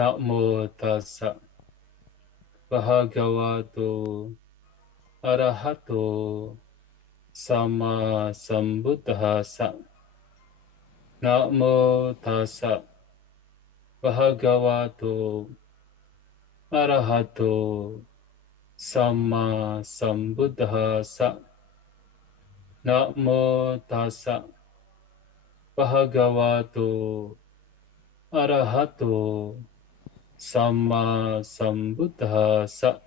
Namo tassa bhagavato arahato sama sambuddhassa. Namo tassa bhagavato arahato sama sambuddhassa. Namo tassa bhagavato arahato sama sambuddhassa.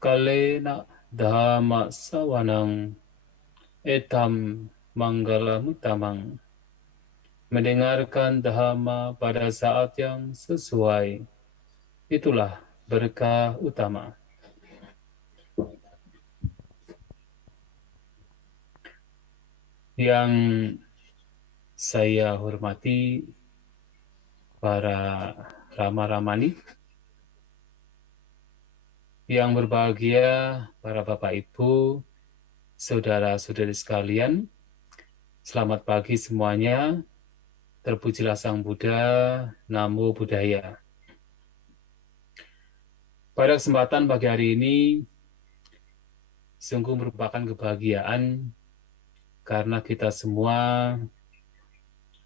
Kalena dhamma sawanang etam manggalamuttamang. Mendengarkan dhamma pada saat yang sesuai, itulah berkah utama. Yang saya hormati para Rama-Ramani, yang berbahagia para Bapak Ibu, saudara-saudari sekalian, selamat pagi semuanya. Terpujilah Sang Buddha, Namo Buddhaya. Pada kesempatan pagi hari ini, sungguh merupakan kebahagiaan karena kita semua,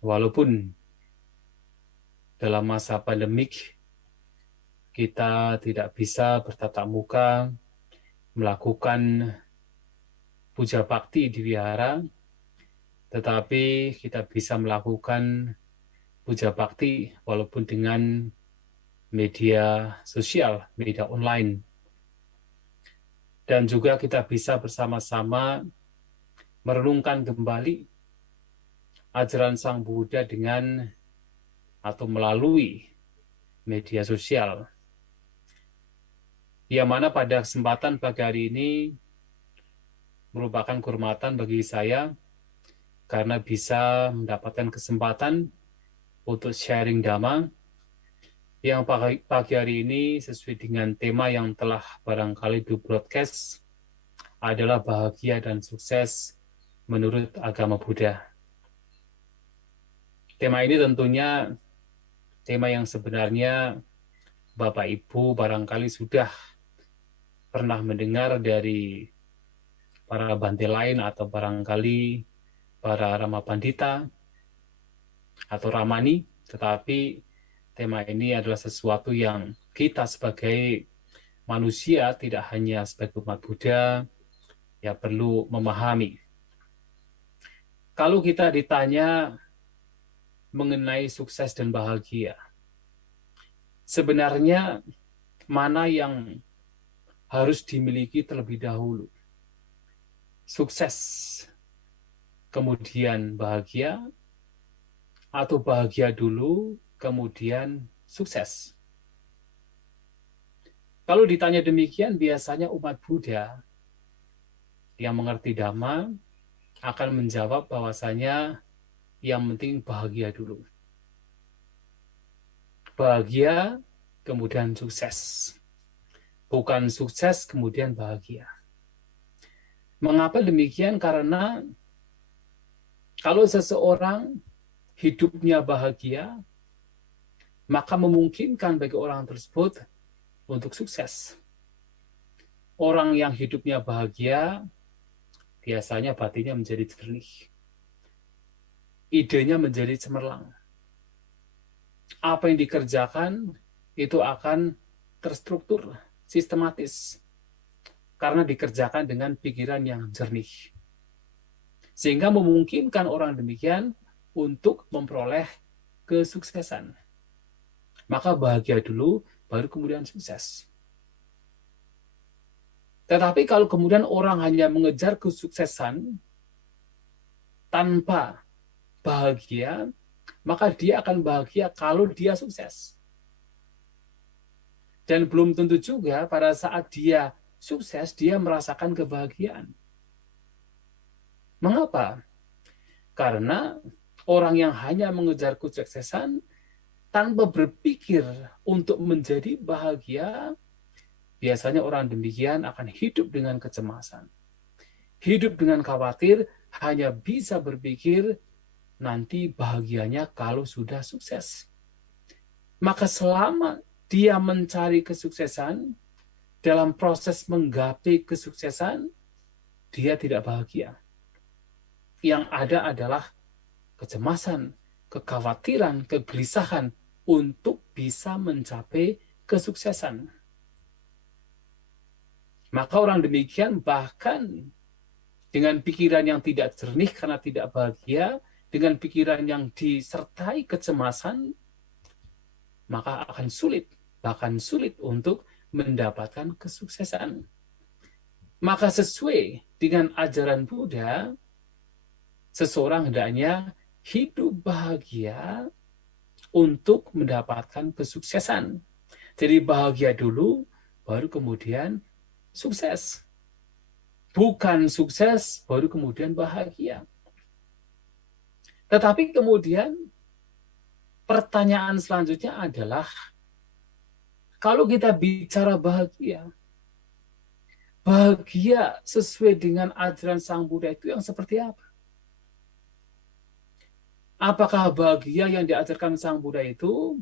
walaupun dalam masa pandemik, kita tidak bisa bertatap muka, melakukan puja bakti di wihara, tetapi kita bisa melakukan puja bakti walaupun dengan media sosial, media online. Dan juga kita bisa bersama-sama merenungkan kembali ajaran Sang Buddha dengan atau melalui media sosial. Yang mana pada kesempatan pagi hari ini merupakan kehormatan bagi saya karena bisa mendapatkan kesempatan untuk sharing Dhamma yang pagi hari ini sesuai dengan tema yang telah barangkali di-broadcast adalah bahagia dan sukses menurut agama Buddha. Tema ini tentunya tema yang sebenarnya Bapak Ibu barangkali sudah pernah mendengar dari para bante lain atau barangkali para Rama Pandita atau Ramani, tetapi tema ini adalah sesuatu yang kita sebagai manusia, tidak hanya sebagai umat Buddha, ya perlu memahami. Kalau kita ditanya mengenai sukses dan bahagia, sebenarnya mana yang harus dimiliki terlebih dahulu? Sukses, kemudian bahagia, atau bahagia dulu, kemudian sukses? Kalau ditanya demikian, biasanya umat Buddha yang mengerti Dhamma akan menjawab bahwasanya yang penting bahagia dulu. Bahagia, kemudian sukses. Bukan sukses, kemudian bahagia. Mengapa demikian? Karena kalau seseorang hidupnya bahagia, maka memungkinkan bagi orang tersebut untuk sukses. Orang yang hidupnya bahagia, biasanya batinnya menjadi jernih. Idenya menjadi cemerlang. Apa yang dikerjakan, itu akan terstruktur, sistematis. Karena dikerjakan dengan pikiran yang jernih. Sehingga memungkinkan orang demikian untuk memperoleh kesuksesan. Maka bahagia dulu, baru kemudian sukses. Tetapi kalau kemudian orang hanya mengejar kesuksesan tanpa bahagia, maka dia akan bahagia kalau dia sukses. Dan belum tentu juga pada saat dia sukses, dia merasakan kebahagiaan. Mengapa? Karena orang yang hanya mengejar kesuksesan tanpa berpikir untuk menjadi bahagia, biasanya orang demikian akan hidup dengan kecemasan. Hidup dengan khawatir, hanya bisa berpikir nanti bahagianya kalau sudah sukses. Maka selama dia mencari kesuksesan, dalam proses menggapai kesuksesan, dia tidak bahagia. Yang ada adalah kecemasan, kekhawatiran, kegelisahan untuk bisa mencapai kesuksesan. Maka orang demikian bahkan dengan pikiran yang tidak jernih karena tidak bahagia, dengan pikiran yang disertai kecemasan, maka akan sulit, bahkan sulit untuk mendapatkan kesuksesan. Maka sesuai dengan ajaran Buddha, seseorang hendaknya hidup bahagia untuk mendapatkan kesuksesan. Jadi bahagia dulu, baru kemudian sukses. Bukan sukses, baru kemudian bahagia. Tetapi kemudian pertanyaan selanjutnya adalah, kalau kita bicara bahagia, bahagia sesuai dengan ajaran Sang Buddha itu yang seperti apa? Apakah bahagia yang diajarkan Sang Buddha itu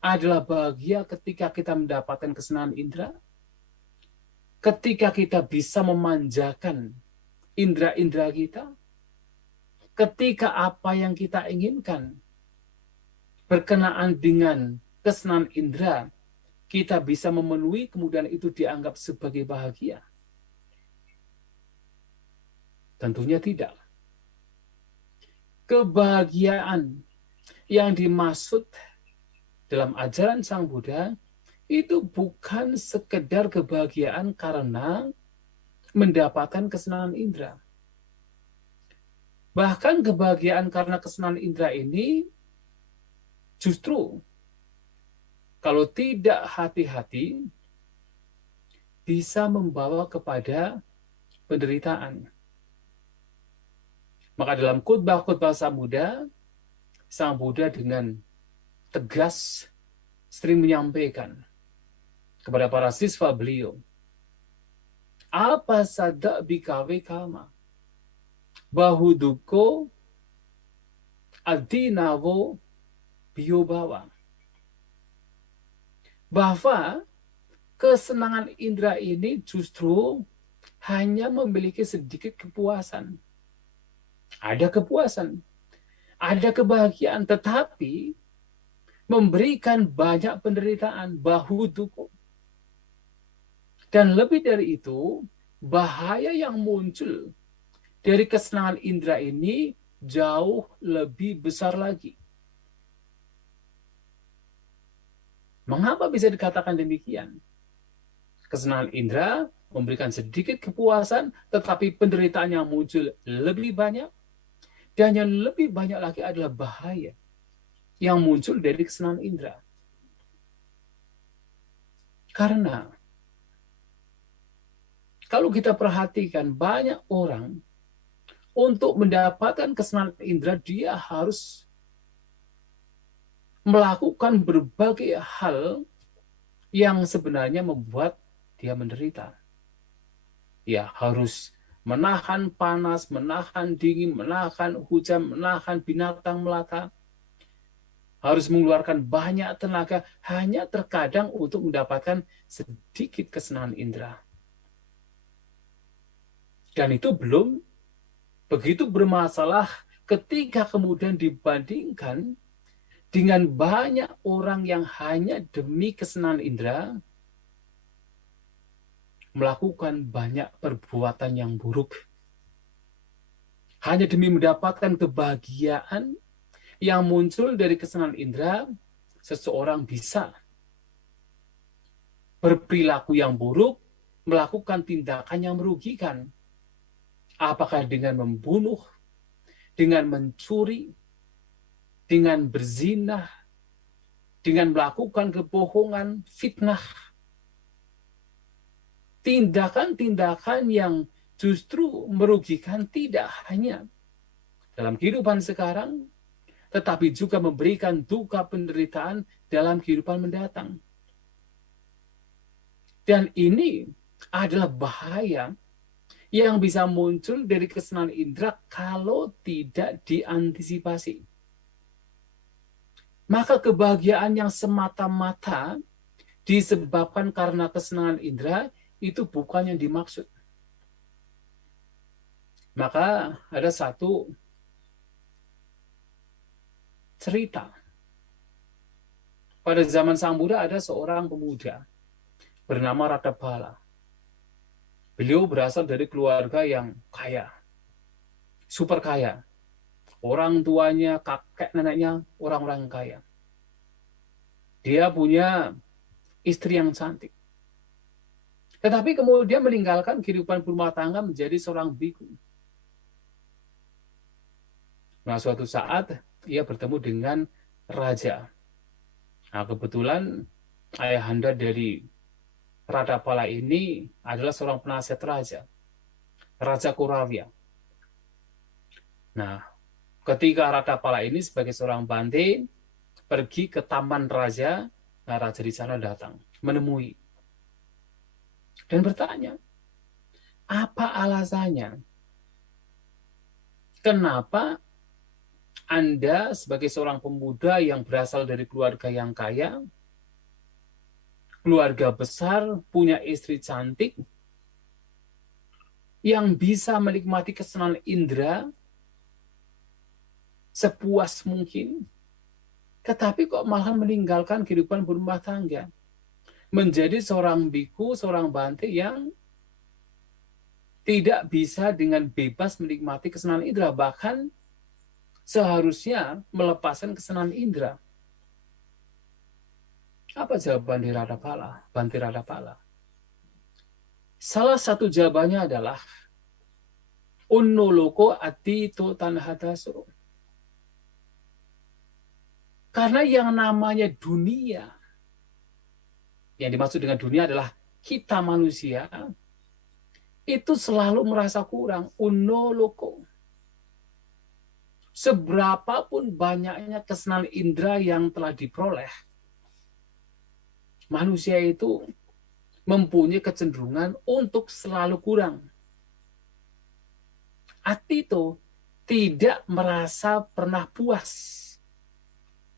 adalah bahagia ketika kita mendapatkan kesenangan indera? Ketika kita bisa memanjakan indera-indera kita? Ketika apa yang kita inginkan berkenaan dengan kesenangan indera, kita bisa memenuhi, kemudian itu dianggap sebagai bahagia? Tentunya tidak. Kebahagiaan yang dimaksud dalam ajaran Sang Buddha itu bukan sekedar kebahagiaan karena mendapatkan kesenangan indera. Bahkan kebahagiaan karena kesenangan indera ini justru kalau tidak hati-hati bisa membawa kepada penderitaan. Maka dalam khotbah-khotbah Sang Buddha dengan tegas sering menyampaikan kepada para siswa beliau, apa sada bikawe kama, bahuduko adinawo biobawa. Bahwa kesenangan indera ini justru hanya memiliki sedikit kepuasan. Ada kepuasan, ada kebahagiaan, tetapi memberikan banyak penderitaan, bahuduko. Dan lebih dari itu, bahaya yang muncul dari kesenangan indera ini jauh lebih besar lagi. Mengapa bisa dikatakan demikian? Kesenangan indera memberikan sedikit kepuasan, tetapi penderitaan yang muncul lebih banyak. Dan yang lebih banyak lagi adalah bahaya yang muncul dari kesenangan indera. Karena kalau kita perhatikan banyak orang untuk mendapatkan kesenangan indera, dia harus melakukan berbagai hal yang sebenarnya membuat dia menderita. Ya, harus menahan panas, menahan dingin, menahan hujan, menahan binatang melata. Harus mengeluarkan banyak tenaga hanya terkadang untuk mendapatkan sedikit kesenangan indera. Dan itu belum begitu bermasalah ketika kemudian dibandingkan dengan banyak orang yang hanya demi kesenangan indera melakukan banyak perbuatan yang buruk. Hanya demi mendapatkan kebahagiaan yang muncul dari kesenangan indera, seseorang bisa berperilaku yang buruk, melakukan tindakan yang merugikan. Apakah dengan membunuh, dengan mencuri, dengan berzina, dengan melakukan kebohongan, fitnah. Tindakan-tindakan yang justru merugikan tidak hanya dalam kehidupan sekarang, tetapi juga memberikan duka penderitaan dalam kehidupan mendatang. Dan ini adalah bahaya yang bisa muncul dari kesenangan indera kalau tidak diantisipasi. Maka kebahagiaan yang semata-mata disebabkan karena kesenangan indera itu bukan yang dimaksud. Maka ada satu cerita. Pada zaman Sang Buddha ada seorang pemuda bernama Ratapala. Beliau berasal dari keluarga yang kaya, super kaya. Orang tuanya, kakek neneknya, orang-orang kaya. Dia punya istri yang cantik. Tetapi kemudian meninggalkan kehidupan berumah tangga menjadi seorang biku. Nah, suatu saat ia bertemu dengan raja. Nah, kebetulan ayahanda dari Ratapala ini adalah seorang penasihat raja, Raja Kuravya. Nah, ketika Ratapala ini sebagai seorang bante pergi ke taman raja, nah raja di sana datang menemui dan bertanya, apa alasannya? Kenapa Anda sebagai seorang pemuda yang berasal dari keluarga yang kaya, keluarga besar, punya istri cantik, yang bisa menikmati kesenangan indera sepuas mungkin, tetapi kok malah meninggalkan kehidupan berumah tangga, menjadi seorang biku, seorang bante yang tidak bisa dengan bebas menikmati kesenangan indera, bahkan seharusnya melepaskan kesenangan indera. Apa jawaban dari Ratapala, Bante Ratapala? Salah satu jawabannya adalah Unnoloko atito tanhadaso. Karena yang namanya dunia, yang dimaksud dengan dunia adalah kita manusia, itu selalu merasa kurang. Unnoloko. Seberapapun banyaknya kesenangan indera yang telah diperoleh, manusia itu mempunyai kecenderungan untuk selalu kurang. Atito tidak merasa pernah puas.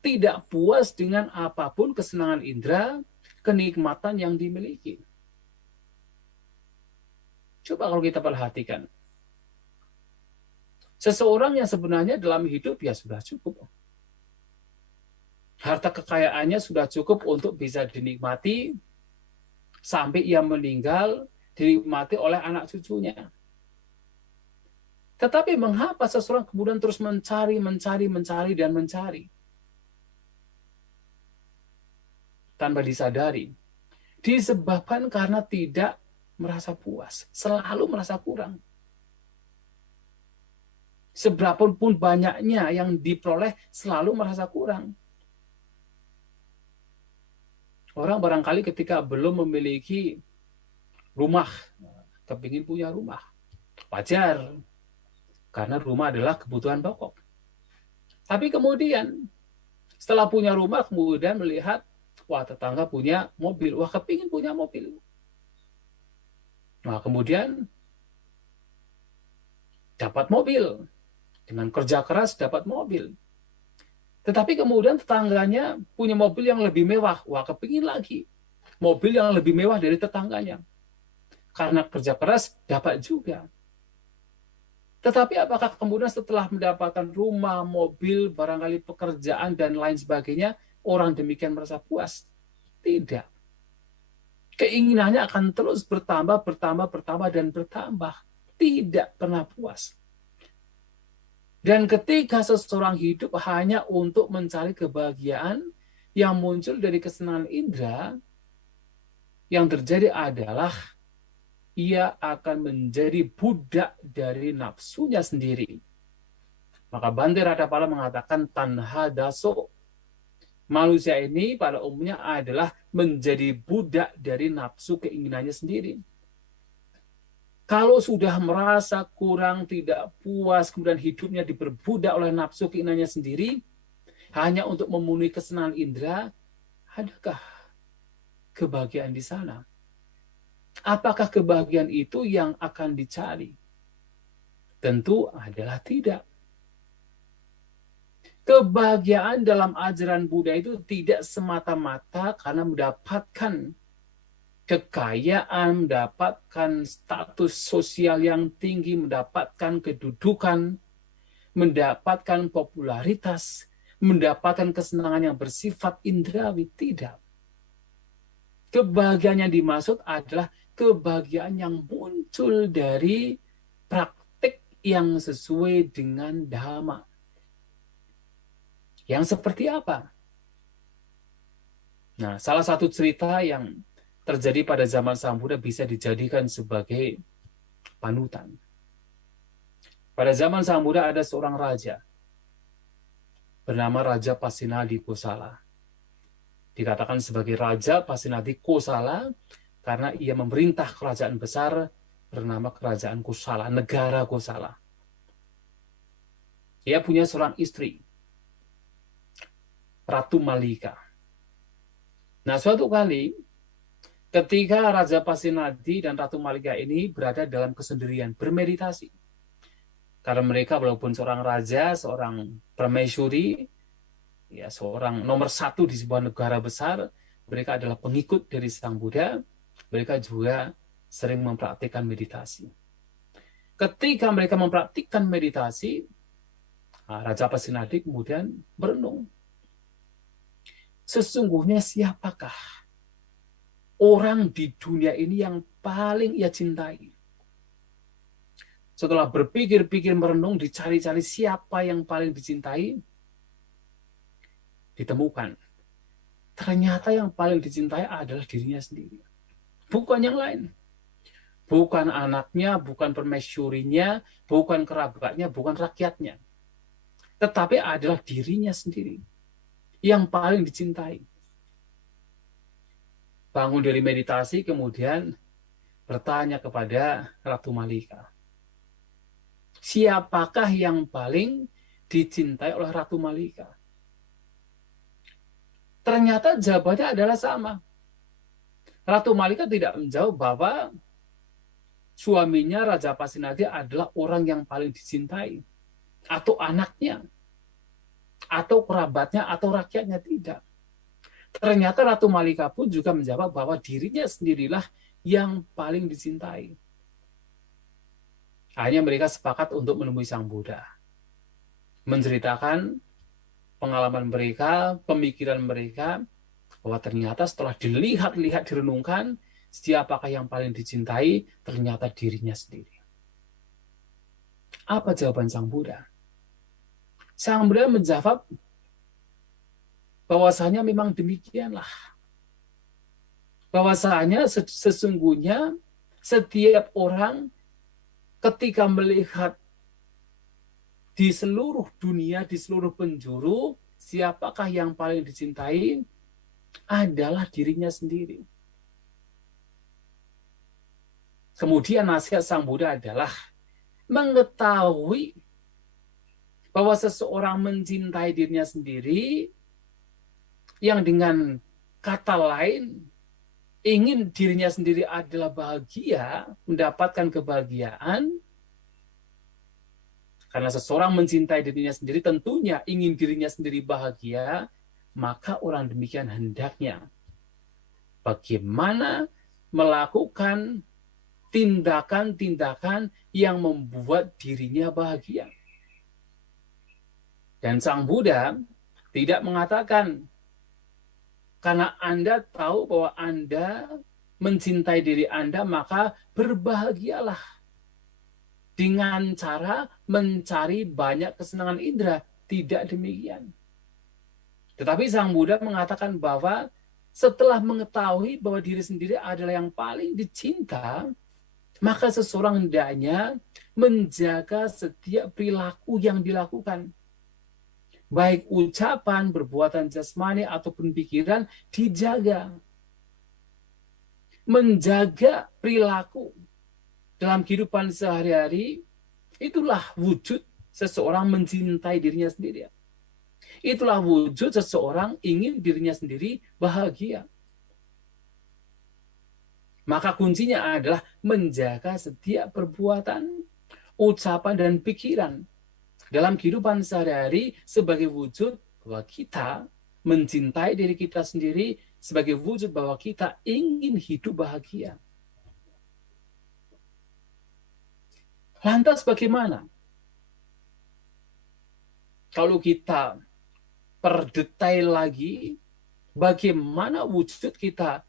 Tidak puas dengan apapun kesenangan indera, kenikmatan yang dimiliki. Coba kalau kita perhatikan. Seseorang yang sebenarnya dalam hidup ya sudah cukup. Harta kekayaannya sudah cukup untuk bisa dinikmati sampai ia meninggal, dinikmati oleh anak cucunya. Tetapi mengapa seseorang kemudian terus mencari dan mencari? Tanpa disadari. Disebabkan karena tidak merasa puas. Selalu merasa kurang. Seberapapun banyaknya yang diperoleh, selalu merasa kurang. Orang barangkali ketika belum memiliki rumah, kepingin punya rumah. Wajar. Karena rumah adalah kebutuhan pokok. Tapi kemudian, setelah punya rumah, kemudian melihat, wah tetangga punya mobil, wah kepingin punya mobil. Nah kemudian, dapat mobil. Dengan kerja keras dapat mobil. Tetapi kemudian tetangganya punya mobil yang lebih mewah, wah kepingin lagi. Mobil yang lebih mewah dari tetangganya. Karena kerja keras dapat juga. Tetapi apakah kemudian setelah mendapatkan rumah, mobil, barangkali pekerjaan, dan lain sebagainya, orang demikian merasa puas? Tidak. Keinginannya akan terus bertambah, dan bertambah. Tidak pernah puas. Dan ketika seseorang hidup hanya untuk mencari kebahagiaan yang muncul dari kesenangan indera, yang terjadi adalah ia akan menjadi budak dari nafsunya sendiri. Maka Bante Ratapala mengatakan tanha daso. Manusia ini pada umumnya adalah menjadi budak dari nafsu keinginannya sendiri. Kalau sudah merasa kurang, tidak puas, kemudian hidupnya diperbudak oleh nafsu keinginannya sendiri, hanya untuk memenuhi kesenangan indera, adakah kebahagiaan di sana? Apakah kebahagiaan itu yang akan dicari? Tentu adalah tidak. Kebahagiaan dalam ajaran Buddha itu tidak semata-mata karena mendapatkan kekayaan, mendapatkan status sosial yang tinggi, mendapatkan kedudukan, mendapatkan popularitas, mendapatkan kesenangan yang bersifat indrawi. Tidak. Kebahagiaan yang dimaksud adalah kebahagiaan yang muncul dari praktik yang sesuai dengan dhamma. Yang seperti apa? Nah, salah satu cerita yang terjadi pada zaman Sang Buddha bisa dijadikan sebagai panutan. Pada zaman Sang Buddha ada seorang raja bernama Raja Pasenadi Kosala. Dikatakan sebagai Raja Pasenadi Kosala karena ia memerintah kerajaan besar bernama Kerajaan Kosala, negara Kosala. Ia punya seorang istri, Ratu Malika. Nah, suatu kali ketika Raja Pasenadi dan Ratu Malika ini berada dalam kesendirian, bermeditasi. Karena mereka walaupun seorang raja, seorang permaisuri, ya seorang nomor satu di sebuah negara besar, mereka adalah pengikut dari Sang Buddha, mereka juga sering mempraktikkan meditasi. Ketika mereka mempraktikkan meditasi, Raja Pasenadi kemudian berenung. Sesungguhnya siapakah orang di dunia ini yang paling ia cintai? Setelah berpikir-pikir merenung, dicari-cari siapa yang paling dicintai, ditemukan. Ternyata yang paling dicintai adalah dirinya sendiri. Bukan yang lain. Bukan anaknya, bukan permaisurinya, bukan kerabatnya, bukan rakyatnya. Tetapi adalah dirinya sendiri yang paling dicintai. Bangun dari meditasi, kemudian bertanya kepada Ratu Malika. Siapakah yang paling dicintai oleh Ratu Malika? Ternyata jawabannya adalah sama. Ratu Malika tidak menjawab bahwa suaminya Raja Pasenadi adalah orang yang paling dicintai. Atau anaknya. Atau kerabatnya, atau rakyatnya, tidak. Ternyata Ratu Malika pun juga menjawab bahwa dirinya sendirilah yang paling dicintai. Akhirnya mereka sepakat untuk menemui Sang Buddha. Menceritakan pengalaman mereka, pemikiran mereka, bahwa ternyata setelah dilihat-lihat, direnungkan, siapakah yang paling dicintai, ternyata dirinya sendiri. Apa jawaban Sang Buddha? Sang Buddha menjawab bahwasanya memang demikianlah. Bahwasanya sesungguhnya setiap orang ketika melihat di seluruh dunia, di seluruh penjuru, siapakah yang paling dicintai adalah dirinya sendiri. Kemudian nasihat Sang Buddha adalah mengetahui bahwa seseorang mencintai dirinya sendiri, yang dengan kata lain ingin dirinya sendiri adalah bahagia, mendapatkan kebahagiaan. Karena seseorang mencintai dirinya sendiri, tentunya ingin dirinya sendiri bahagia, maka orang demikian hendaknya bagaimana melakukan tindakan-tindakan yang membuat dirinya bahagia. Dan Sang Buddha tidak mengatakan, karena Anda tahu bahwa Anda mencintai diri Anda, maka berbahagialah dengan cara mencari banyak kesenangan indera. Tidak demikian. Tetapi Sang Buddha mengatakan bahwa setelah mengetahui bahwa diri sendiri adalah yang paling dicinta, maka seseorang hendaknya menjaga setiap perilaku yang dilakukan. Baik ucapan, perbuatan jasmani, ataupun pikiran dijaga. Menjaga perilaku dalam kehidupan sehari-hari, itulah wujud seseorang mencintai dirinya sendiri. Itulah wujud seseorang ingin dirinya sendiri bahagia. Maka kuncinya adalah menjaga setiap perbuatan, ucapan, dan pikiran. dalam kehidupan sehari-hari sebagai wujud bahwa kita mencintai diri kita sendiri, sebagai wujud bahwa kita ingin hidup bahagia. Lantas bagaimana kalau kita perdetail lagi, bagaimana wujud kita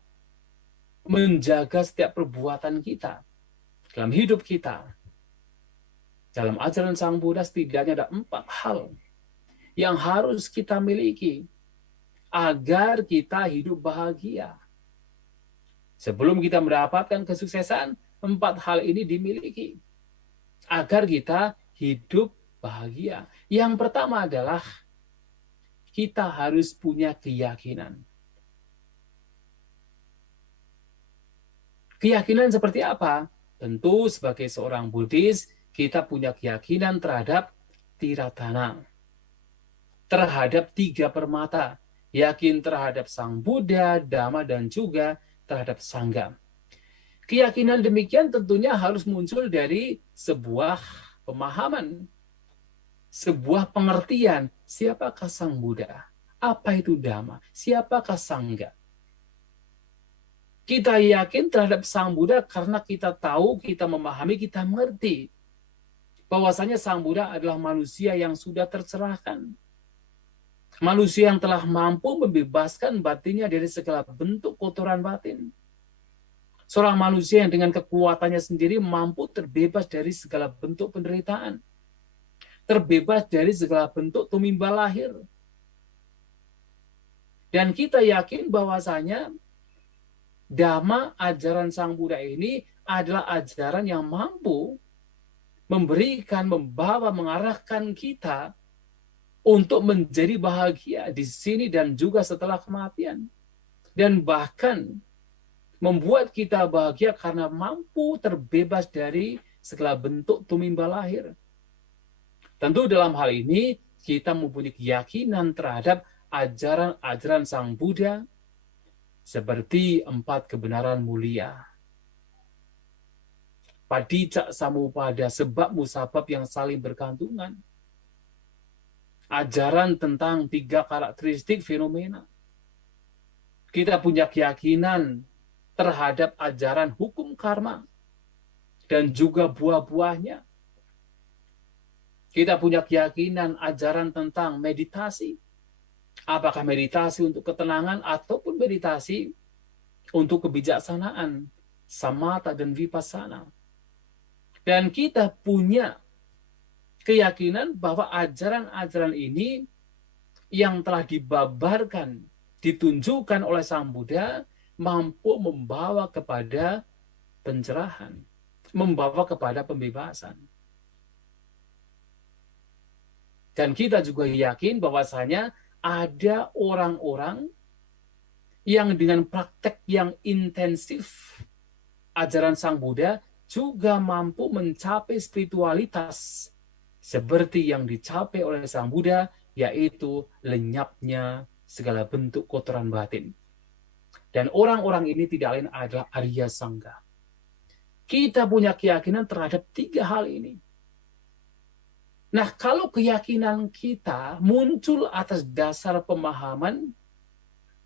menjaga setiap perbuatan kita dalam hidup kita? Dalam ajaran Sang Buddha setidaknya ada 4 hal yang harus kita miliki agar kita hidup bahagia. Sebelum kita mendapatkan kesuksesan, 4 hal ini dimiliki agar kita hidup bahagia. Yang pertama adalah kita harus punya keyakinan. Keyakinan seperti apa? Tentu sebagai seorang Buddhis, kita punya keyakinan terhadap Tiratana, terhadap 3 permata, yakin terhadap Sang Buddha, Dhamma, dan juga terhadap Sangha. Keyakinan demikian tentunya harus muncul dari sebuah pemahaman, sebuah pengertian, siapakah Sang Buddha, apa itu Dhamma, siapakah Sangha. Kita yakin terhadap Sang Buddha karena kita tahu, kita memahami, kita mengerti bahwasanya Sang Buddha adalah manusia yang sudah tercerahkan. Manusia yang telah mampu membebaskan batinnya dari segala bentuk kotoran batin. Seorang manusia yang dengan kekuatannya sendiri mampu terbebas dari segala bentuk penderitaan. Terbebas dari segala bentuk tumimba lahir. Dan kita yakin bahwasanya Dhamma, ajaran Sang Buddha ini adalah ajaran yang mampu memberikan, membawa, mengarahkan kita untuk menjadi bahagia di sini dan juga setelah kematian. Dan bahkan membuat kita bahagia karena mampu terbebas dari segala bentuk tumimba lahir. Tentu dalam hal ini kita mempunyai keyakinan terhadap ajaran-ajaran Sang Buddha seperti 4 kebenaran mulia. Padicca Samuppada, sebab musabab yang saling bergantungan. Ajaran tentang 3 karakteristik fenomena. Kita punya keyakinan terhadap ajaran hukum karma dan juga buah-buahnya. Kita punya keyakinan ajaran tentang meditasi. Apakah meditasi untuk ketenangan ataupun meditasi untuk kebijaksanaan, samatha dan vipassana. Dan kita punya keyakinan bahwa ajaran-ajaran ini yang telah dibabarkan, ditunjukkan oleh Sang Buddha, mampu membawa kepada pencerahan, membawa kepada pembebasan. Dan kita juga yakin bahwasanya ada orang-orang yang dengan praktek yang intensif ajaran Sang Buddha juga mampu mencapai spiritualitas seperti yang dicapai oleh Sang Buddha, yaitu lenyapnya segala bentuk kotoran batin. Dan orang-orang ini tidak lain adalah Arya Sangha. Kita punya keyakinan terhadap 3 hal ini. Nah, kalau keyakinan kita muncul atas dasar pemahaman,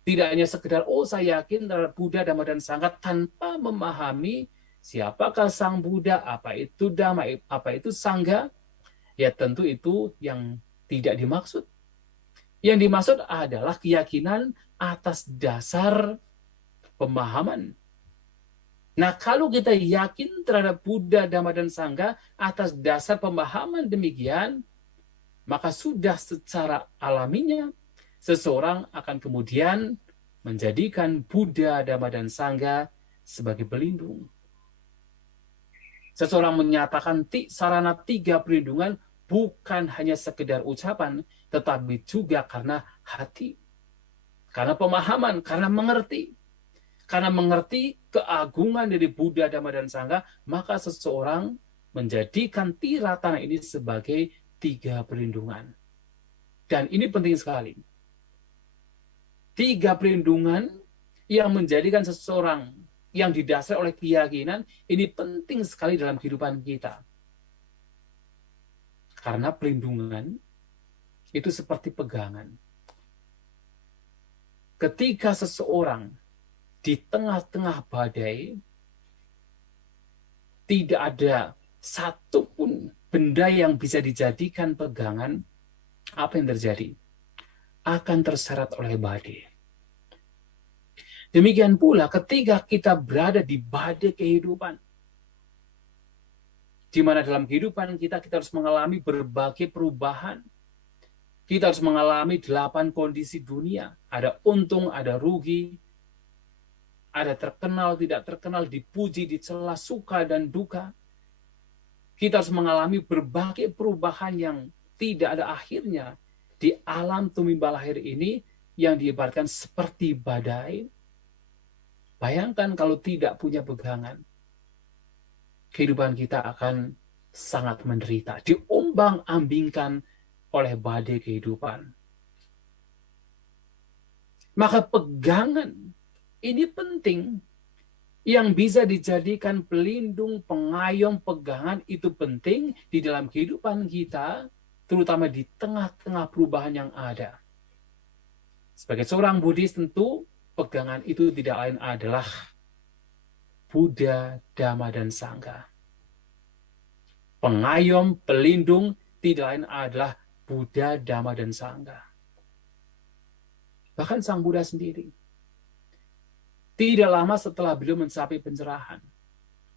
tidak hanya sekedar, oh saya yakin terhadap Buddha, Dhamma, dan Sangha, tanpa memahami siapakah Sang Buddha, apa itu Dhamma, apa itu Sangha, ya tentu itu yang tidak dimaksud. Yang dimaksud adalah keyakinan atas dasar pemahaman. Nah, kalau kita yakin terhadap Buddha, Dhamma, dan Sangha atas dasar pemahaman demikian, maka sudah secara alaminya seseorang akan kemudian menjadikan Buddha, Dhamma, dan Sangha sebagai pelindung. Seseorang menyatakan sarana 3 perlindungan bukan hanya sekedar ucapan, tetapi juga karena hati. Karena pemahaman, karena mengerti. Karena mengerti keagungan dari Buddha, Dhamma, dan Sangha, maka seseorang menjadikan Tiratana ini sebagai 3 perlindungan. Dan ini penting sekali. 3 perlindungan yang menjadikan seseorang yang didasari oleh keyakinan, ini penting sekali dalam kehidupan kita. Karena pelindungan itu seperti pegangan. Ketika seseorang di tengah-tengah badai, tidak ada satupun benda yang bisa dijadikan pegangan, apa yang terjadi? Akan terseret oleh badai. Demikian pula ketika kita berada di badai kehidupan, di mana dalam kehidupan kita harus mengalami berbagai perubahan. Kita harus mengalami 8 kondisi dunia. Ada untung, ada rugi, ada terkenal, tidak terkenal, dipuji, dicela, suka, dan duka. Kita harus mengalami berbagai perubahan yang tidak ada akhirnya di alam tumimbal lahir ini yang diibaratkan seperti badai. Bayangkan kalau tidak punya pegangan, kehidupan kita akan sangat menderita, diombang-ambingkan oleh badai kehidupan. Maka pegangan ini penting, yang bisa dijadikan pelindung, pengayom. Pegangan itu penting di dalam kehidupan kita, terutama di tengah-tengah perubahan yang ada. Sebagai seorang Buddhis tentu pegangan itu tidak lain adalah Buddha, Dhamma, dan Sangha. Pengayom, pelindung tidak lain adalah Buddha, Dhamma, dan Sangha. Bahkan Sang Buddha sendiri, tidak lama setelah beliau mencapai pencerahan,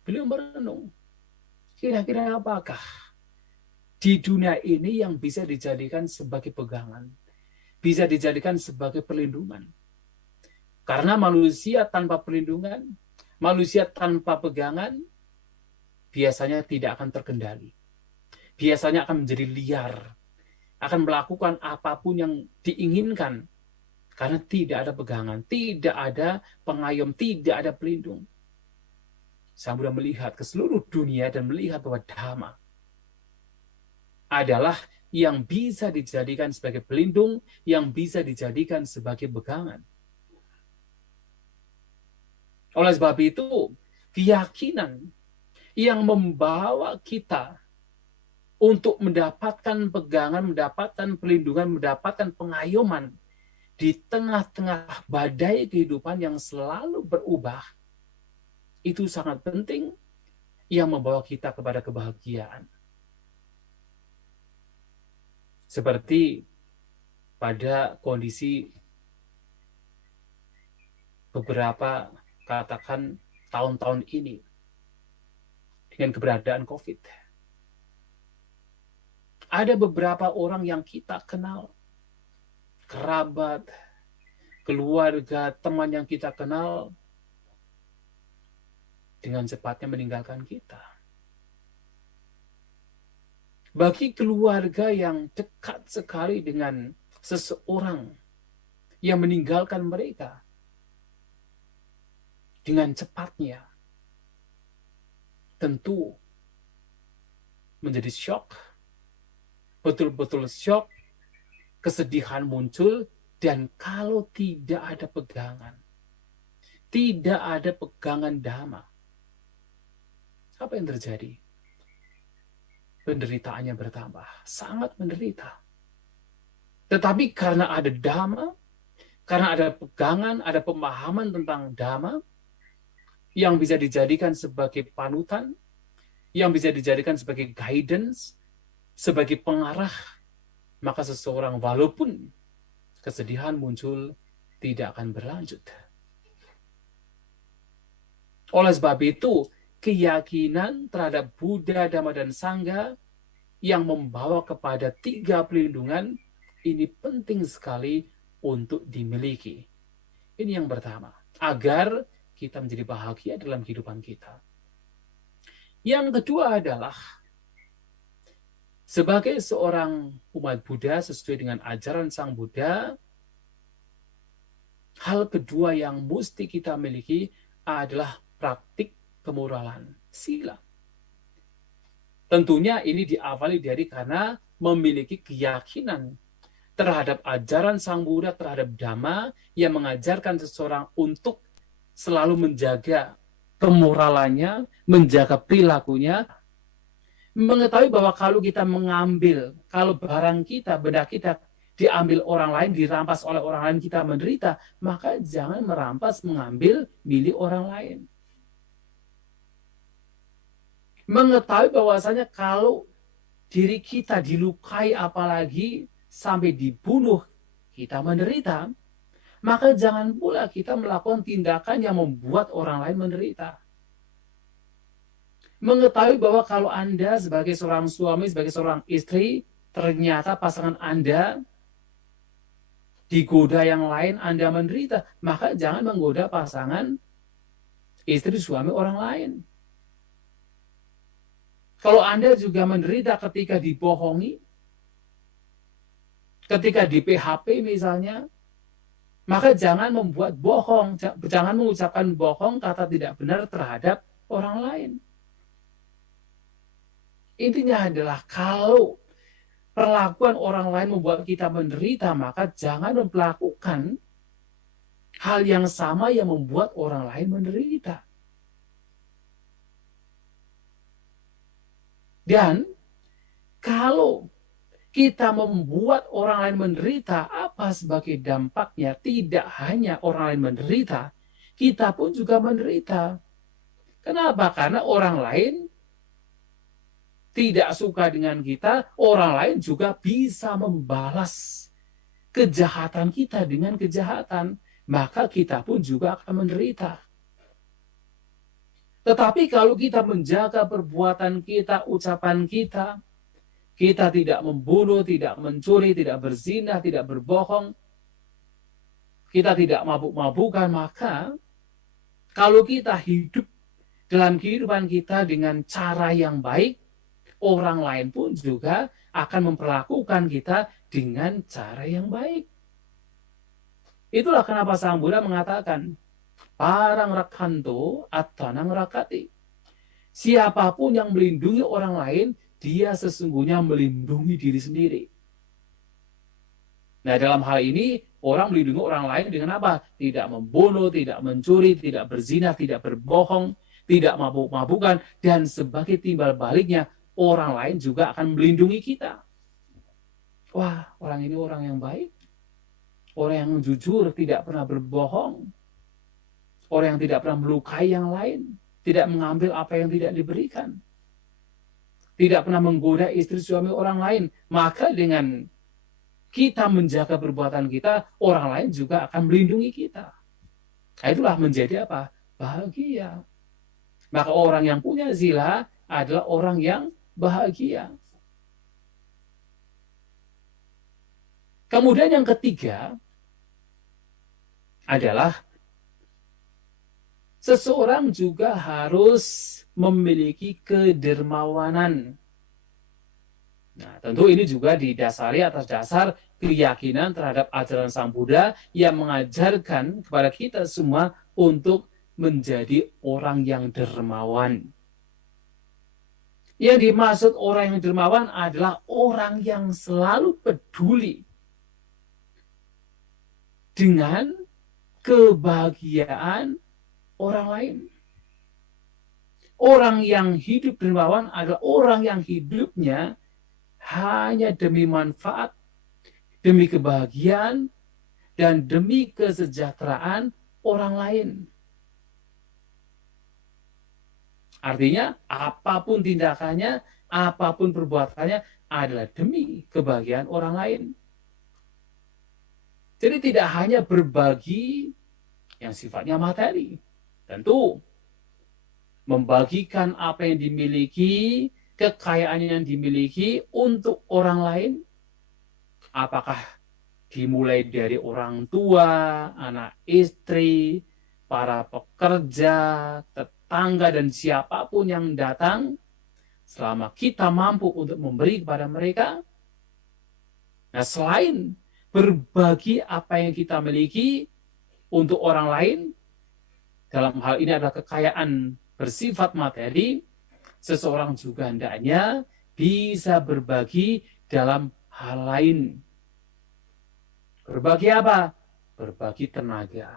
beliau merenung, kira-kira apakah di dunia ini yang bisa dijadikan sebagai pegangan, bisa dijadikan sebagai perlindungan. Karena manusia tanpa perlindungan, manusia tanpa pegangan, biasanya tidak akan terkendali. Biasanya akan menjadi liar, akan melakukan apapun yang diinginkan, karena tidak ada pegangan, tidak ada pengayom, tidak ada pelindung. Sang Buddha melihat ke seluruh dunia dan melihat bahwa Dhamma adalah yang bisa dijadikan sebagai pelindung, yang bisa dijadikan sebagai pegangan. Oleh sebab itu, keyakinan yang membawa kita untuk mendapatkan pegangan, mendapatkan pelindungan, mendapatkan pengayoman di tengah-tengah badai kehidupan yang selalu berubah, itu sangat penting, yang membawa kita kepada kebahagiaan. Seperti pada kondisi beberapa, katakan, tahun-tahun ini, dengan keberadaan COVID. Ada beberapa orang yang kita kenal, kerabat, keluarga, teman yang kita kenal, dengan cepatnya meninggalkan kita. Bagi keluarga yang dekat sekali dengan seseorang yang meninggalkan mereka dengan cepatnya, tentu menjadi syok, betul-betul syok, kesedihan muncul, dan kalau tidak ada pegangan, tidak ada pegangan Dhamma, apa yang terjadi? Penderitaannya bertambah, sangat menderita. Tetapi karena ada Dhamma, karena ada pegangan, ada pemahaman tentang Dhamma, yang bisa dijadikan sebagai panutan, yang bisa dijadikan sebagai guidance, sebagai pengarah, maka seseorang walaupun kesedihan muncul, tidak akan berlanjut. Oleh sebab itu, keyakinan terhadap Buddha, Dhamma, dan Sangha yang membawa kepada 3 pelindungan ini penting sekali untuk dimiliki. Ini yang pertama, agar kita menjadi bahagia dalam kehidupan kita. Yang kedua adalah, sebagai seorang umat Buddha sesuai dengan ajaran Sang Buddha, hal kedua yang mesti kita miliki adalah praktik kemoralan, sila. Tentunya ini diawali dari karena memiliki keyakinan terhadap ajaran Sang Buddha, terhadap Dhamma yang mengajarkan seseorang untuk selalu menjaga kemoralannya, menjaga perilakunya, Mengetahui bahwa kalau kita mengambil, kalau barang kita, benda kita diambil orang lain, dirampas oleh orang lain, kita menderita, maka jangan merampas, mengambil milik orang lain. Mengetahui bahwasanya kalau diri kita dilukai, apalagi sampai dibunuh, kita menderita, maka jangan pula kita melakukan tindakan yang membuat orang lain menderita. Mengetahui bahwa kalau Anda sebagai seorang suami, sebagai seorang istri, ternyata pasangan Anda digoda yang lain, Anda menderita, maka jangan menggoda pasangan istri suami orang lain. Kalau Anda juga menderita ketika dibohongi, ketika di PHP misalnya, maka jangan membuat bohong, jangan mengucapkan bohong, kata tidak benar terhadap orang lain. Intinya adalah kalau perlakuan orang lain membuat kita menderita, maka jangan melakukan hal yang sama yang membuat orang lain menderita. Dan kalau kita membuat orang lain menderita, apa sebagai dampaknya? Tidak hanya orang lain menderita, kita pun juga menderita. Kenapa? Karena orang lain tidak suka dengan kita, orang lain juga bisa membalas kejahatan kita dengan kejahatan. Maka kita pun juga akan menderita. Tetapi kalau kita menjaga perbuatan kita, ucapan kita, kita tidak membunuh, tidak mencuri, tidak berzina, tidak berbohong, kita tidak mabuk-mabukan, maka kalau kita hidup dalam kehidupan kita dengan cara yang baik, orang lain pun juga akan memperlakukan kita dengan cara yang baik. Itulah kenapa Sang Buddha mengatakan, parang rakhanto attanang rakati. Siapapun yang melindungi orang lain, dia sesungguhnya melindungi diri sendiri. Nah, dalam hal ini, orang melindungi orang lain dengan apa? Tidak membunuh, tidak mencuri, tidak berzina, tidak berbohong, tidak mabuk-mabukan, dan sebagai timbal baliknya, orang lain juga akan melindungi kita. Wah, orang ini orang yang baik, orang yang jujur, tidak pernah berbohong, orang yang tidak pernah melukai yang lain, tidak mengambil apa yang tidak diberikan, tidak pernah menggoda istri suami orang lain. Maka dengan kita menjaga perbuatan kita, orang lain juga akan melindungi kita. Nah, itulah menjadi apa? Bahagia. Maka orang yang punya sila adalah orang yang bahagia. Kemudian yang ketiga adalah seseorang juga harus memiliki kedermawanan. Nah, tentu ini juga didasari atas dasar keyakinan terhadap ajaran Sang Buddha yang mengajarkan kepada kita semua untuk menjadi orang yang dermawan. Yang dimaksud orang yang dermawan adalah orang yang selalu peduli dengan kebahagiaan orang lain. Orang yang hidup dermawan adalah orang yang hidupnya hanya demi manfaat, demi kebahagiaan, dan demi kesejahteraan orang lain. Artinya, apapun tindakannya, apapun perbuatannya adalah demi kebahagiaan orang lain. Jadi tidak hanya berbagi yang sifatnya materi. Tentu, membagikan apa yang dimiliki, kekayaan yang dimiliki untuk orang lain, apakah dimulai dari orang tua, anak istri, para pekerja, tetangga, dan siapapun yang datang, selama kita mampu untuk memberi kepada mereka. Nah, selain berbagi apa yang kita miliki untuk orang lain, dalam hal ini adalah kekayaan bersifat materi, seseorang juga hendaknya bisa berbagi dalam hal lain. Berbagi apa? Berbagi tenaga,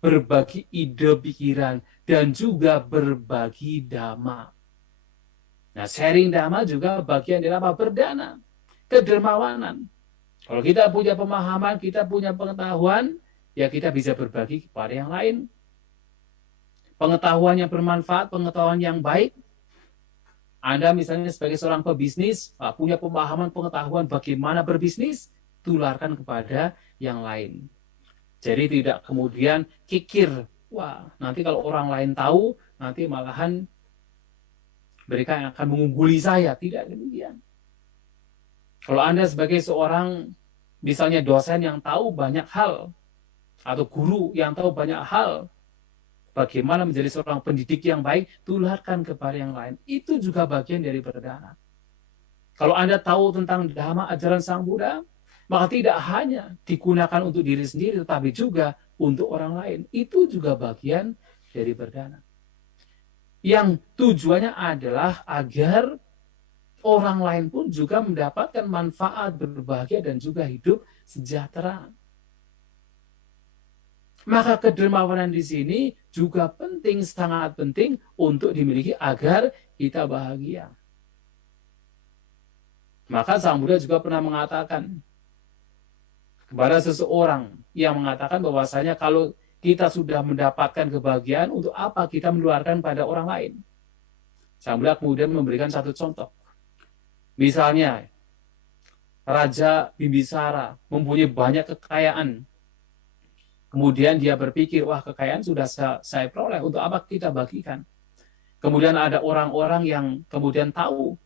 berbagi ide pikiran, dan juga berbagi dhamma. Nah, sharing dhamma juga bagian dari apa? Berdana, kedermawanan. Kalau kita punya pemahaman, kita punya pengetahuan, ya kita bisa berbagi kepada yang lain. Pengetahuan yang bermanfaat, pengetahuan yang baik. Anda misalnya sebagai seorang pebisnis, punya pemahaman, pengetahuan bagaimana berbisnis, tularkan kepada yang lain. Jadi tidak kemudian kikir, wah nanti kalau orang lain tahu, nanti malahan mereka yang akan mengungguli saya. Tidak demikian. Kalau Anda sebagai seorang misalnya dosen yang tahu banyak hal, atau guru yang tahu banyak hal, bagaimana menjadi seorang pendidik yang baik, tularkan kepada yang lain. Itu juga bagian dari berdana. Kalau Anda tahu tentang dhamma ajaran Sang Buddha, maka tidak hanya digunakan untuk diri sendiri, tetapi juga untuk orang lain. Itu juga bagian dari berdana. Yang tujuannya adalah agar orang lain pun juga mendapatkan manfaat, berbahagia, dan juga hidup sejahtera. Maka kedermawanan di sini juga penting, sangat penting untuk dimiliki agar kita bahagia. Maka Sang Buddha juga pernah mengatakan kepada seseorang yang mengatakan bahwasanya kalau kita sudah mendapatkan kebahagiaan, untuk apa kita menularkan pada orang lain? Sang Buddha kemudian memberikan satu contoh. Misalnya, Raja Bimbisara mempunyai banyak kekayaan. Kemudian dia berpikir, wah kekayaan sudah saya peroleh, untuk apa kita bagikan? Kemudian ada orang-orang yang kemudian tahu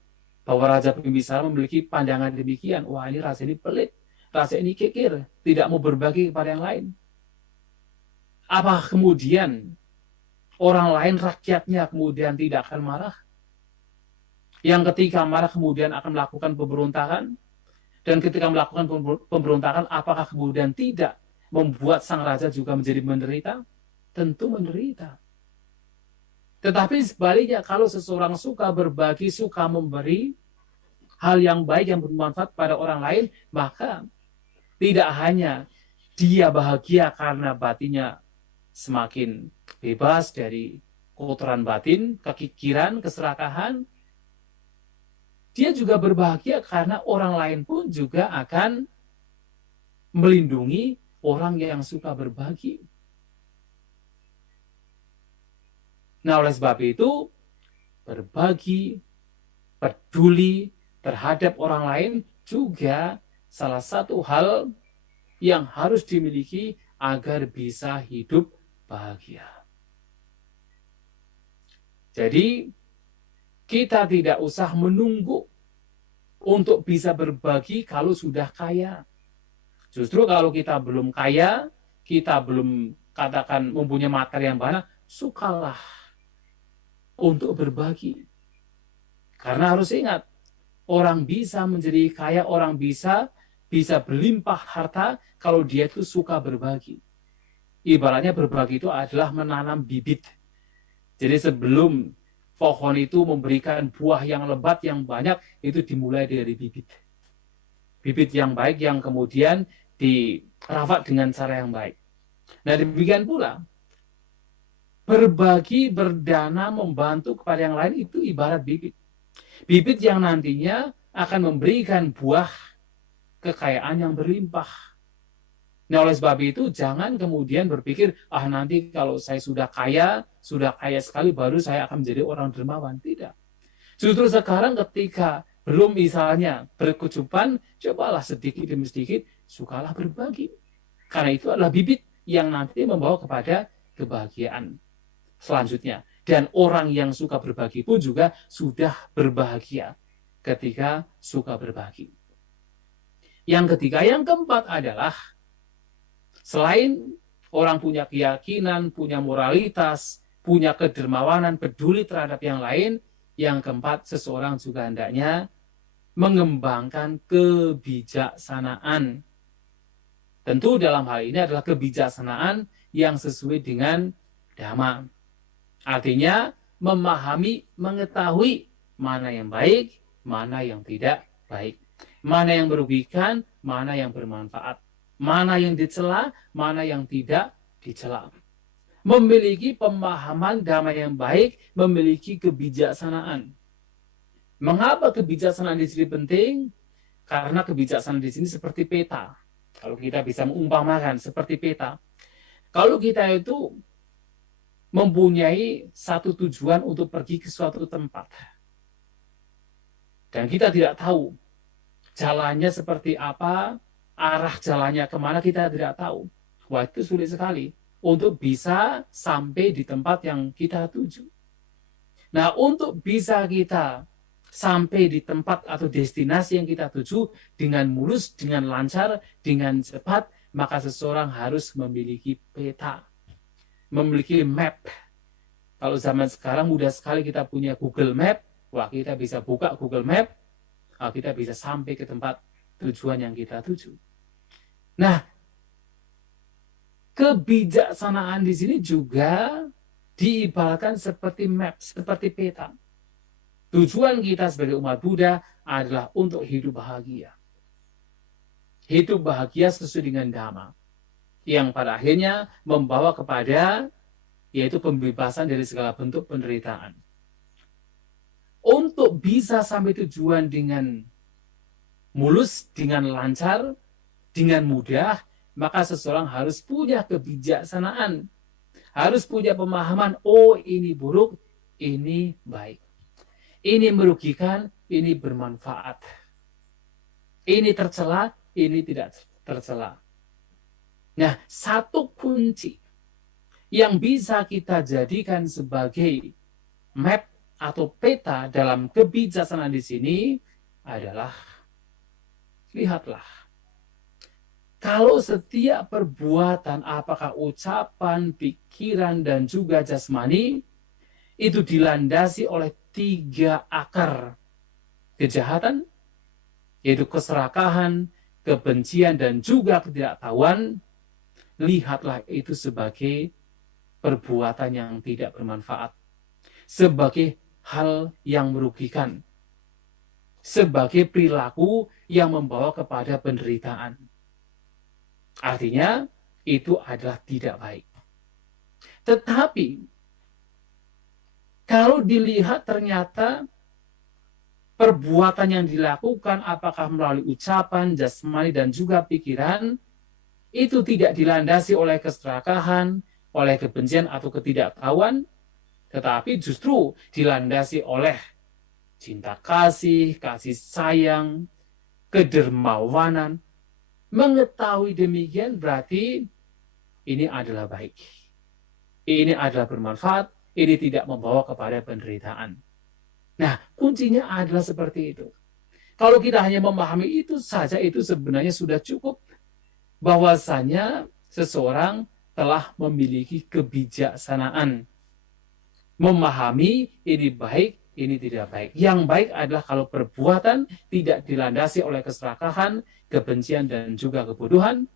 bahwa Raja Bimbisara memiliki pandangan demikian. Wah ini raja ini pelit, raja ini kikir, tidak mau berbagi kepada yang lain. Apa kemudian orang lain, rakyatnya kemudian tidak akan marah? Yang ketika marah kemudian akan melakukan pemberontakan? Dan ketika melakukan pemberontakan, apakah kemudian tidak membuat sang raja juga menjadi menderita? Tentu menderita. Tetapi sebaliknya, kalau seseorang suka berbagi, suka memberi hal yang baik, yang bermanfaat pada orang lain, maka tidak hanya dia bahagia karena batinnya semakin bebas dari kotoran batin, kekikiran, keserakahan, dia juga berbahagia karena orang lain pun juga akan melindungi orang yang suka berbagi. Nah, oleh sebab itu, berbagi, peduli terhadap orang lain juga salah satu hal yang harus dimiliki agar bisa hidup bahagia. Jadi, kita tidak usah menunggu untuk bisa berbagi kalau sudah kaya. Justru kalau kita belum kaya, kita belum katakan mempunyai materi yang banyak, sukalah untuk berbagi. Karena harus ingat, orang bisa menjadi kaya, orang bisa berlimpah harta kalau dia itu suka berbagi. Ibaratnya berbagi itu adalah menanam bibit. Jadi sebelum pohon itu memberikan buah yang lebat, yang banyak, itu dimulai dari bibit. Bibit yang baik yang kemudian dirawat dengan cara yang baik. Nah demikian pula, berbagi, berdana, membantu kepada yang lain itu ibarat bibit. Bibit yang nantinya akan memberikan buah kekayaan yang berlimpah. Nah oleh sebab itu jangan kemudian berpikir, nanti kalau saya sudah kaya sekali baru saya akan menjadi orang dermawan. Tidak. Justru sekarang ketika belum misalnya berkecupan, cobalah sedikit demi sedikit, sukalah berbagi. Karena itu adalah bibit yang nanti membawa kepada kebahagiaan selanjutnya. Dan orang yang suka berbagi pun juga sudah berbahagia ketika suka berbagi. Yang ketiga, yang keempat adalah selain orang punya keyakinan, punya moralitas, punya kedermawanan, peduli terhadap yang lain, yang keempat, seseorang juga hendaknya mengembangkan kebijaksanaan. Tentu dalam hal ini adalah kebijaksanaan yang sesuai dengan dhamma. Artinya memahami, mengetahui mana yang baik, mana yang tidak baik. Mana yang merugikan, mana yang bermanfaat. Mana yang dicela, mana yang tidak dicela. Memiliki pemahaman dhamma yang baik, memiliki kebijaksanaan. Mengapa kebijaksanaan di sini penting? Karena kebijaksanaan di sini seperti peta. Kalau kita bisa mengumpamakan seperti peta. Kalau kita itu mempunyai satu tujuan untuk pergi ke suatu tempat, dan kita tidak tahu jalannya seperti apa, arah jalannya kemana, kita tidak tahu. Wah, itu sulit sekali untuk bisa sampai di tempat yang kita tuju. Nah, untuk bisa kita sampai di tempat atau destinasi yang kita tuju dengan mulus, dengan lancar, dengan cepat, maka seseorang harus memiliki peta, memiliki map. Kalau zaman sekarang mudah sekali kita punya Google Map, wah kita bisa buka Google Map, kita bisa sampai ke tempat tujuan yang kita tuju. Nah, kebijaksanaan di sini juga diibaratkan seperti map, seperti peta. Tujuan kita sebagai umat Buddha adalah untuk hidup bahagia. Hidup bahagia sesuai dengan Dhamma, yang pada akhirnya membawa kepada yaitu pembebasan dari segala bentuk penderitaan. Untuk bisa sampai tujuan dengan mulus, dengan lancar, dengan mudah, maka seseorang harus punya kebijaksanaan, harus punya pemahaman, oh ini buruk, ini baik. Ini merugikan, ini bermanfaat. Ini tercela, ini tidak tercela. Nah, satu kunci yang bisa kita jadikan sebagai map atau peta dalam kebijaksanaan di sini adalah, lihatlah, kalau setiap perbuatan, apakah ucapan, pikiran, dan juga jasmani, itu dilandasi oleh 3 akar kejahatan, yaitu keserakahan, kebencian, dan juga ketidaktahuan, lihatlah itu sebagai perbuatan yang tidak bermanfaat, sebagai hal yang merugikan, sebagai perilaku yang membawa kepada penderitaan. Artinya, itu adalah tidak baik. Tetapi, kalau dilihat ternyata perbuatan yang dilakukan, apakah melalui ucapan, jasmani, dan juga pikiran, itu tidak dilandasi oleh keserakahan, oleh kebencian atau ketidaktahuan, tetapi justru dilandasi oleh cinta kasih, kasih sayang, kedermawanan. Mengetahui demikian berarti ini adalah baik. Ini adalah bermanfaat, ini tidak membawa kepada penderitaan. Nah, kuncinya adalah seperti itu. Kalau kita hanya memahami itu saja, itu sebenarnya sudah cukup. Bahwasanya seseorang telah memiliki kebijaksanaan. Memahami ini baik, ini tidak baik. Yang baik adalah kalau perbuatan tidak dilandasi oleh keserakahan, kebencian, dan juga kebodohan.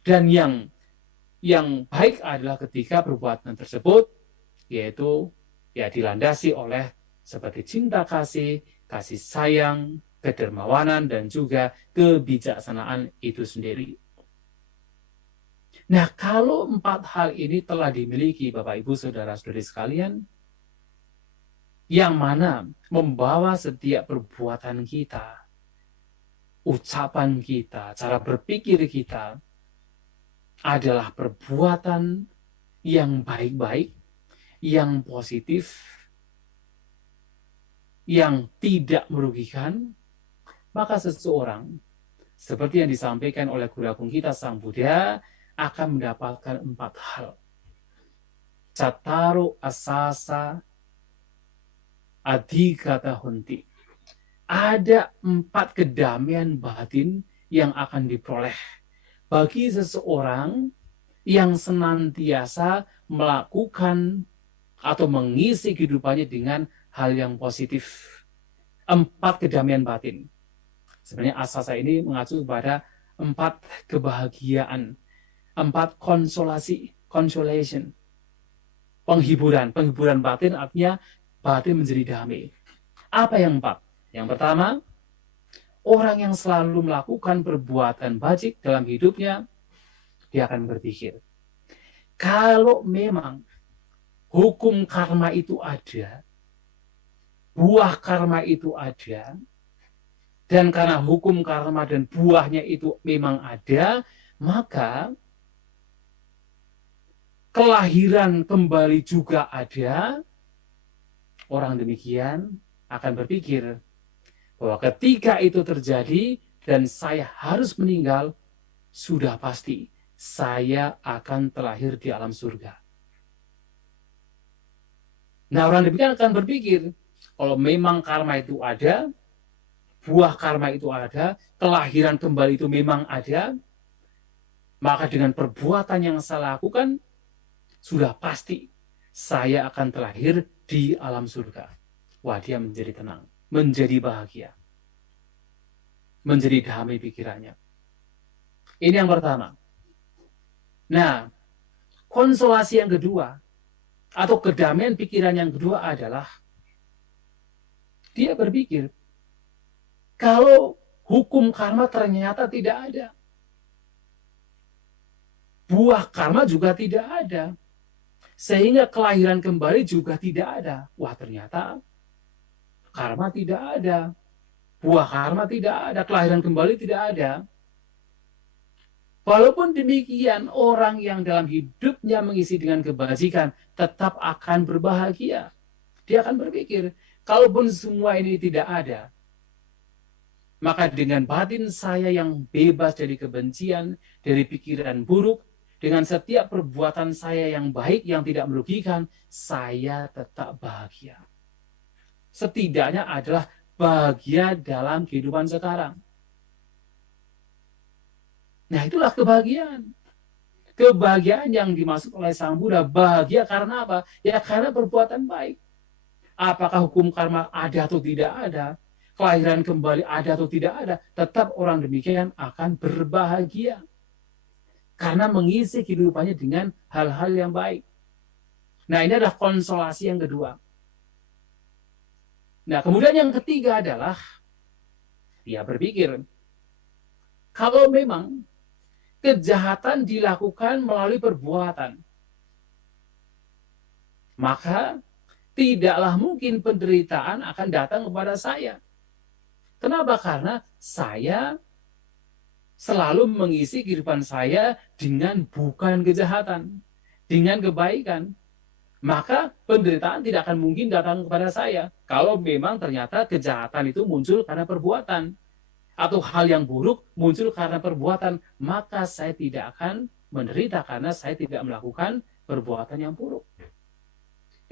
Dan yang baik adalah ketika perbuatan tersebut yaitu ya dilandasi oleh seperti cinta kasih, kasih sayang, kedermawanan, dan juga kebijaksanaan itu sendiri. Nah, kalau 4 hal ini telah dimiliki Bapak Ibu Saudara-saudari sekalian, yang mana membawa setiap perbuatan kita, ucapan kita, cara berpikir kita adalah perbuatan yang baik-baik, yang positif, yang tidak merugikan, maka seseorang seperti yang disampaikan oleh Guru Agung kita Sang Buddha akan mendapatkan 4 hal. Cattaro asasa adhikata honti. Ada 4 kedamaian batin yang akan diperoleh bagi seseorang yang senantiasa melakukan atau mengisi kehidupannya dengan hal yang positif. 4 kedamaian batin. Sebenarnya asasa ini mengacu kepada 4 kebahagiaan, 4 konsolasi, consolation, penghiburan batin, artinya batin menjadi damai. Apa yang 4? Yang pertama, orang yang selalu melakukan perbuatan bajik dalam hidupnya, dia akan berpikir, kalau memang hukum karma itu ada, buah karma itu ada, dan karena hukum karma dan buahnya itu memang ada, maka kelahiran kembali juga ada. Orang demikian akan berpikir bahwa ketika itu terjadi dan saya harus meninggal, sudah pasti saya akan terlahir di alam surga. Nah, orang demikian akan berpikir, kalau memang karma itu ada, buah karma itu ada, kelahiran kembali itu memang ada, maka dengan perbuatan yang saya lakukan, sudah pasti saya akan terlahir di alam surga. Wah, dia menjadi tenang, menjadi bahagia, menjadi damai pikirannya. Ini yang pertama. Nah, konsolasi yang kedua, atau kedamaian pikiran yang kedua adalah dia berpikir, kalau hukum karma ternyata tidak ada, buah karma juga tidak ada, sehingga kelahiran kembali juga tidak ada. Wah, ternyata karma tidak ada, buah karma tidak ada, kelahiran kembali tidak ada. Walaupun demikian, orang yang dalam hidupnya mengisi dengan kebajikan tetap akan berbahagia. Dia akan berpikir, kalaupun semua ini tidak ada, maka dengan batin saya yang bebas dari kebencian, dari pikiran buruk, dengan setiap perbuatan saya yang baik, yang tidak merugikan, saya tetap bahagia. Setidaknya adalah bahagia dalam kehidupan sekarang. Nah, itulah kebahagiaan. Kebahagiaan yang dimaksud oleh Sang Buddha, bahagia karena apa? Ya karena perbuatan baik. Apakah hukum karma ada atau tidak ada, kelahiran kembali ada atau tidak ada, tetap orang demikian akan berbahagia. Karena mengisi kehidupannya dengan hal-hal yang baik. Nah, ini adalah konsolasi yang kedua. Nah, kemudian yang ketiga adalah dia berpikir, kalau memang kejahatan dilakukan melalui perbuatan, maka tidaklah mungkin penderitaan akan datang kepada saya. Kenapa? Karena saya selalu mengisi kehidupan saya dengan bukan kejahatan, dengan kebaikan. Maka penderitaan tidak akan mungkin datang kepada saya. Kalau memang ternyata kejahatan itu muncul karena perbuatan, atau hal yang buruk muncul karena perbuatan, maka saya tidak akan menderita karena saya tidak melakukan perbuatan yang buruk.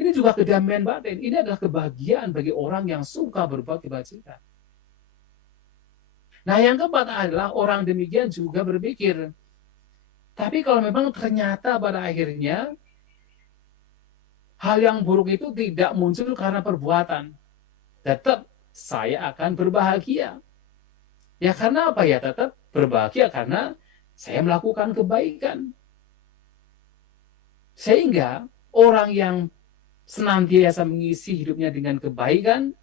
Ini juga kedamaian batin. Ini adalah kebahagiaan bagi orang yang suka berbuat kebajikan. Nah, yang keempat adalah orang demikian juga berpikir, tapi kalau memang ternyata pada akhirnya hal yang buruk itu tidak muncul karena perbuatan, tetap saya akan berbahagia. Ya karena apa ya? Tetap berbahagia karena saya melakukan kebaikan. Sehingga orang yang senantiasa mengisi hidupnya dengan kebaikan,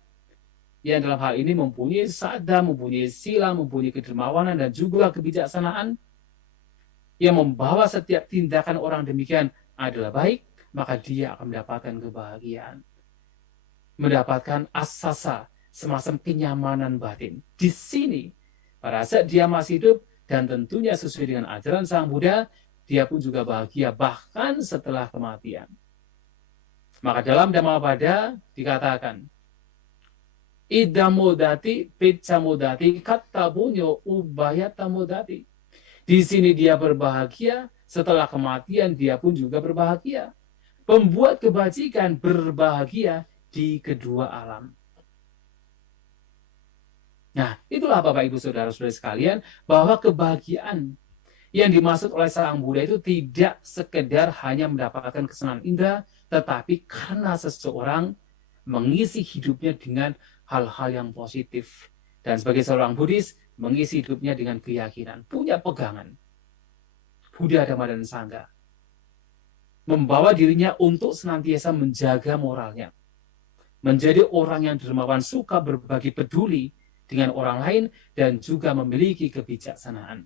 yang dalam hal ini mempunyai sadar, mempunyai sila, mempunyai kedermawanan, dan juga kebijaksanaan, yang membawa setiap tindakan orang demikian adalah baik, maka dia akan mendapatkan kebahagiaan. Mendapatkan asasa, semacam kenyamanan batin. Di sini, pada saat dia masih hidup, dan tentunya sesuai dengan ajaran Sang Buddha, dia pun juga bahagia, bahkan setelah kematian. Maka dalam Dhammapada dikatakan, idamodati pecamodati kattabunyo ubayatamodati. Di sini dia berbahagia, setelah kematian dia pun juga berbahagia. Pembuat kebajikan berbahagia di kedua alam. Nah, itulah Bapak Ibu Saudara-saudara sekalian, bahwa kebahagiaan yang dimaksud oleh Sang Buddha itu tidak sekedar hanya mendapatkan kesenangan indera, tetapi karena seseorang mengisi hidupnya dengan hal-hal yang positif. Dan sebagai seorang Buddhis, mengisi hidupnya dengan keyakinan, punya pegangan. Buddha, Dhamma, dan Sangha. Membawa dirinya untuk senantiasa menjaga moralnya. Menjadi orang yang dermawan, suka berbagi peduli dengan orang lain, dan juga memiliki kebijaksanaan.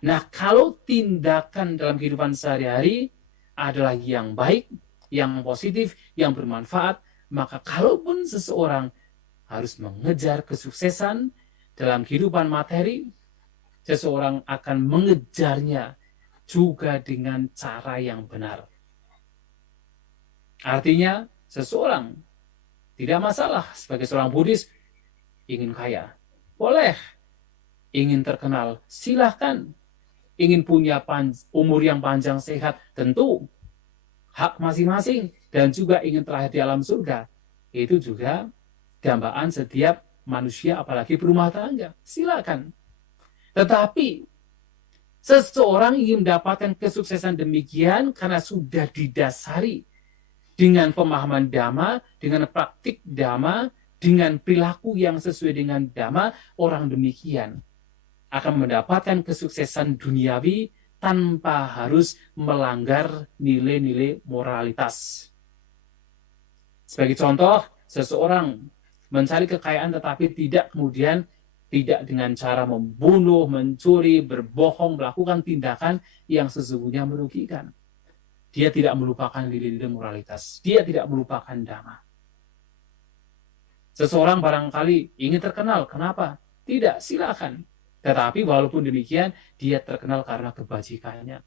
Nah, kalau tindakan dalam kehidupan sehari-hari adalah yang baik, yang positif, yang bermanfaat, maka kalaupun seseorang harus mengejar kesuksesan dalam kehidupan materi, seseorang akan mengejarnya juga dengan cara yang benar. Artinya, seseorang tidak masalah sebagai seorang Buddhis ingin kaya. Boleh. Ingin terkenal, silahkan. Ingin punya umur yang panjang sehat, tentu hak masing-masing. Dan juga ingin terlahir di alam surga. Itu juga dambaan setiap manusia, apalagi berumah tangga. Silakan. Tetapi seseorang ingin mendapatkan kesuksesan demikian karena sudah didasari dengan pemahaman Dhamma, dengan praktik Dhamma, dengan perilaku yang sesuai dengan Dhamma, orang demikian akan mendapatkan kesuksesan duniawi tanpa harus melanggar nilai-nilai moralitas. Sebagai contoh, seseorang mencari kekayaan tetapi tidak kemudian tidak dengan cara membunuh, mencuri, berbohong, melakukan tindakan yang sesungguhnya merugikan. Dia tidak melupakan nilai-nilai moralitas. Dia tidak melupakan Dhamma. Seseorang barangkali ingin terkenal. Kenapa? Tidak, silakan. Tetapi walaupun demikian, dia terkenal karena kebajikannya.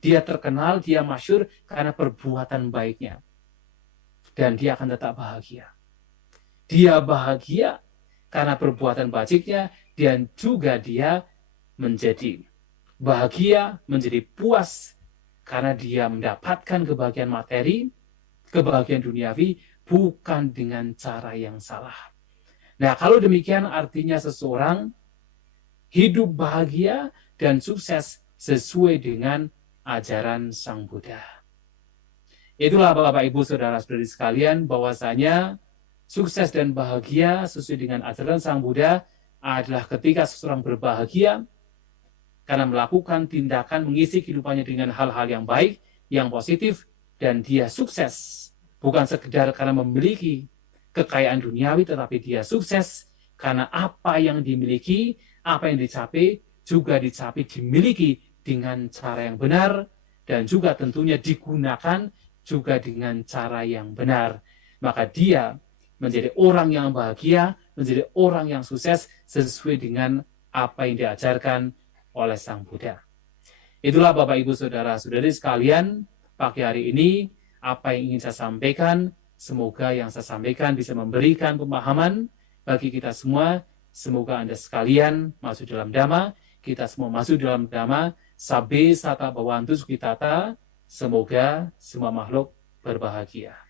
Dia terkenal, dia masyhur karena perbuatan baiknya. Dan dia akan tetap bahagia. Dia bahagia karena perbuatan baiknya, dan juga dia menjadi bahagia, menjadi puas karena dia mendapatkan kebahagiaan materi, kebahagiaan duniawi, bukan dengan cara yang salah. Nah, kalau demikian artinya seseorang hidup bahagia dan sukses sesuai dengan ajaran Sang Buddha. Itulah Bapak Ibu Saudara-saudari sekalian, bahwasanya sukses dan bahagia sesuai dengan ajaran Sang Buddha adalah ketika seseorang berbahagia karena melakukan tindakan mengisi kehidupannya dengan hal-hal yang baik, yang positif, dan dia sukses. Bukan sekedar karena memiliki kekayaan duniawi, tetapi dia sukses karena apa yang dimiliki, apa yang dicapai, juga dicapai dimiliki dengan cara yang benar, dan juga tentunya digunakan juga dengan cara yang benar. Maka dia menjadi orang yang bahagia, menjadi orang yang sukses sesuai dengan apa yang diajarkan oleh Sang Buddha. Itulah Bapak Ibu Saudara-saudari sekalian, pagi hari ini apa yang ingin saya sampaikan. Semoga yang saya sampaikan bisa memberikan pemahaman bagi kita semua. Semoga Anda sekalian masuk dalam Dhamma, kita semua masuk dalam Dhamma, Sabbe Sata Bhavantu Sukhitata. Semoga semua makhluk berbahagia.